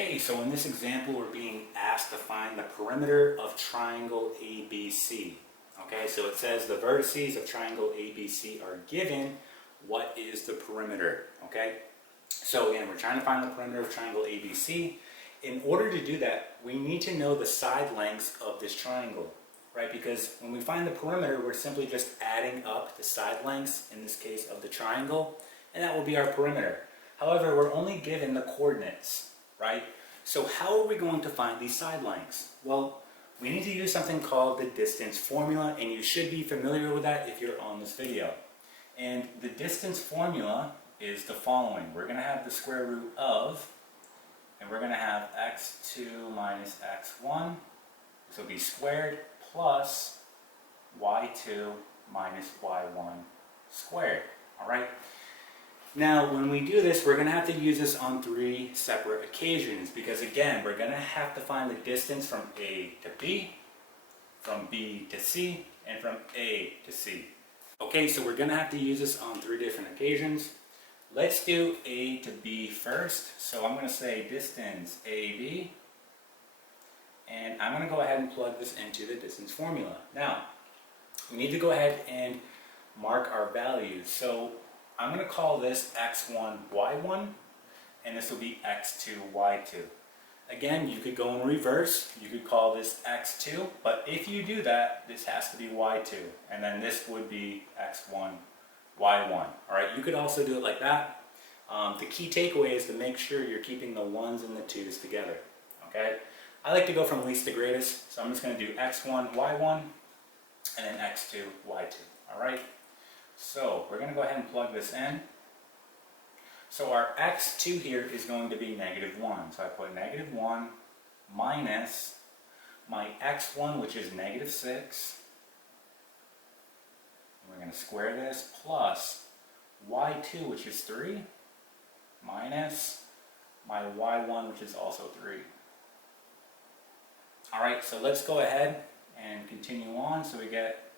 Okay, so in this example, we're being asked to find the perimeter of triangle ABC. Okay, so it says the vertices of triangle ABC are given. What is the perimeter? Okay, so again, we're trying to find the perimeter of triangle ABC. In order to do that, we need to know the side lengths of this triangle, right? Because when we find the perimeter, we're simply just adding up the side lengths, in this case of the triangle, and that will be our perimeter. However, we're only given the coordinates, right? So how are we going to find these side lengths? Well, we need to use something called the distance formula, and you should be familiar with that if you're on this video. And the distance formula is the following. We're going to have the square root of, and we're going to have x2 minus x1, this will be squared, plus y2 minus y1 squared, all right? Now, when we do this, we're going to have to use this on 3 separate occasions because, again, we're going to have to find the distance from A to B, from B to C, and from A to C. Okay, so we're going to have to use this on 3 different occasions. Let's do A to B first. So I'm going to say distance AB, and I'm going to go ahead and plug this into the distance formula. Now, we need to go ahead and mark our values. So I'm going to call this x1, y1, and this will be x2, y2. Again, you could go in reverse. You could call this x2, but if you do that, this has to be y2, and then this would be x1, y1. All right, you could also do it like that. The key takeaway is to make sure you're keeping the 1's and the 2's together, okay? I like to go from least to greatest, so I'm just going to do x1, y1, and then x2, y2, all right? So we're going to go ahead and plug this in. So our x2 here is going to be -1. So I put -1 minus my x1, which is -6. We're going to square this, plus y2, which is 3, minus my y1, which is also 3. All right, so let's go ahead and continue on. So we get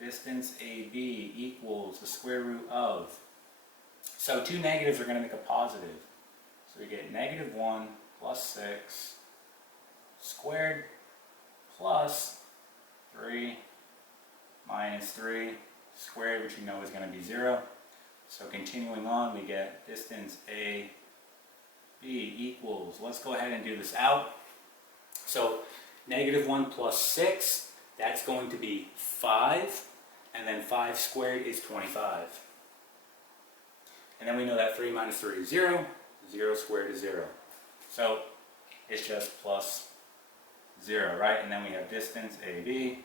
distance AB equals the square root of. So 2 negatives are going to make a positive. So we get -1 plus 6 squared plus 3 minus 3 squared, which we know is going to be 0. So continuing on, we get distance AB equals, let's go ahead and do this out. So -1 plus 6, that's going to be 5, and then 5 squared is 25. And then we know that 3 minus 3 is 0, 0 squared is 0. So it's just plus 0, right? And then we have distance AB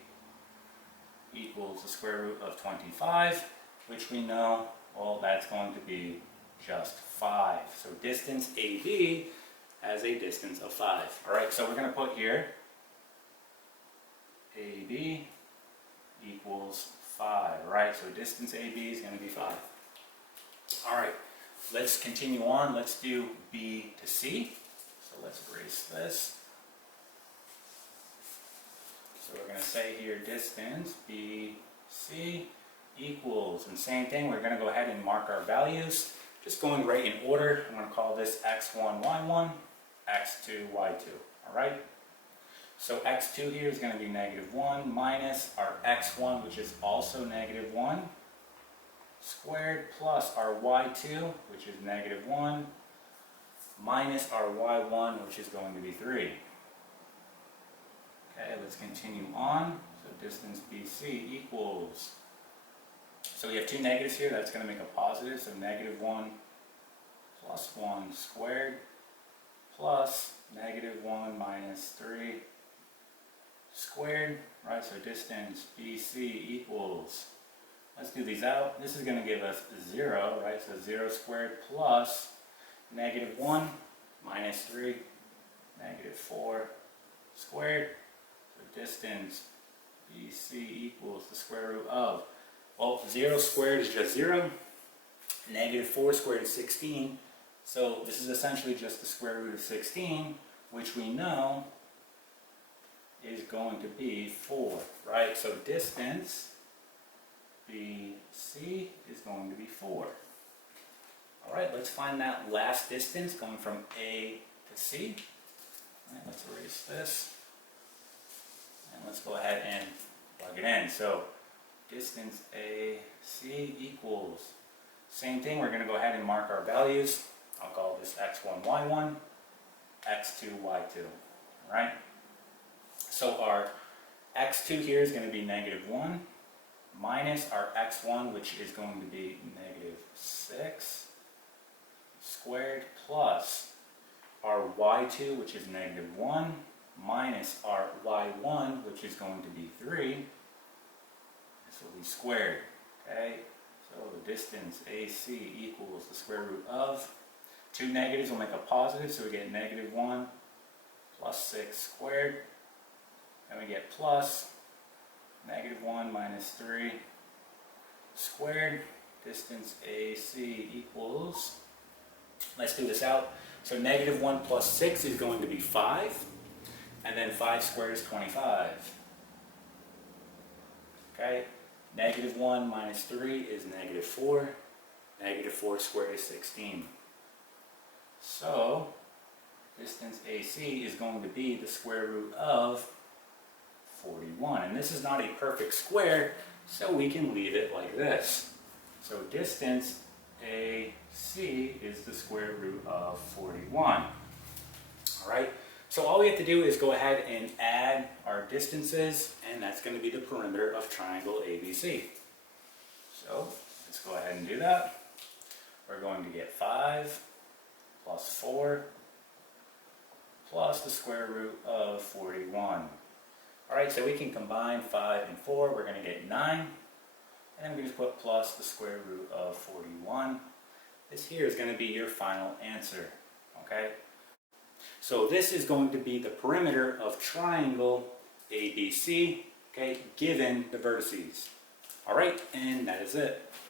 equals the square root of 25, which we know, well, that's going to be just 5. So distance AB has a distance of 5. All right, so we're going to put here AB equals 5, right? So distance AB is going to be 5. All right, let's continue on. Let's do B to C. So let's erase this. So we're going to say here distance BC equals, and same thing, we're going to go ahead and mark our values. Just going right in order, I'm going to call this x1, y1, x2, y2. All right? So x2 here is going to be -1 minus our x1, which is also -1, squared, plus our y2, which is -1, minus our y1, which is going to be 3. Okay, let's continue on. So distance BC equals, so we have 2 negatives here, that's going to make a positive, so -1 plus 1 squared, plus -1 minus 3 squared, right? So distance BC equals, let's do these out. This is going to give us 0, right? So 0 squared plus -1 minus 3, -4 squared. So distance BC equals the square root of, well, 0 squared is just 0. -4 squared is 16. So this is essentially just the square root of 16, which we know is going to be 4, right? So distance BC is going to be 4. All right, let's find that last distance going from A to AC. All right, let's erase this. And let's go ahead and plug it in. So distance AC equals, same thing, we're going to go ahead and mark our values. I'll call this x1, y1, x2, y2. All right? So our x2 here is going to be -1 minus our x1, which is going to be -6 squared, plus our y2, which is -1, minus our y1, which is going to be 3. This will be squared. Okay? So the distance AC equals the square root of, two negatives will make a positive, so we get -1 plus 6 squared. Then we get plus -1 minus 3 squared. Distance AC equals, let's do this out. So -1 plus 6 is going to be 5. And then 5 squared is 25. Okay? -1 minus 3 is -4. -4 squared is 16. So, distance AC is going to be the square root of 41. And this is not a perfect square, so we can leave it like this. So distance AC is the square root of 41. All right? So all we have to do is go ahead and add our distances, and that's going to be the perimeter of triangle ABC. So let's go ahead and do that. We're going to get 5 plus 4 plus the square root of 41. Alright, so we can combine 5 and 4. We're going to get 9. And then we just put plus the square root of 41. This here is going to be your final answer. Okay? So this is going to be the perimeter of triangle ABC, okay, given the vertices. Alright, and that is it.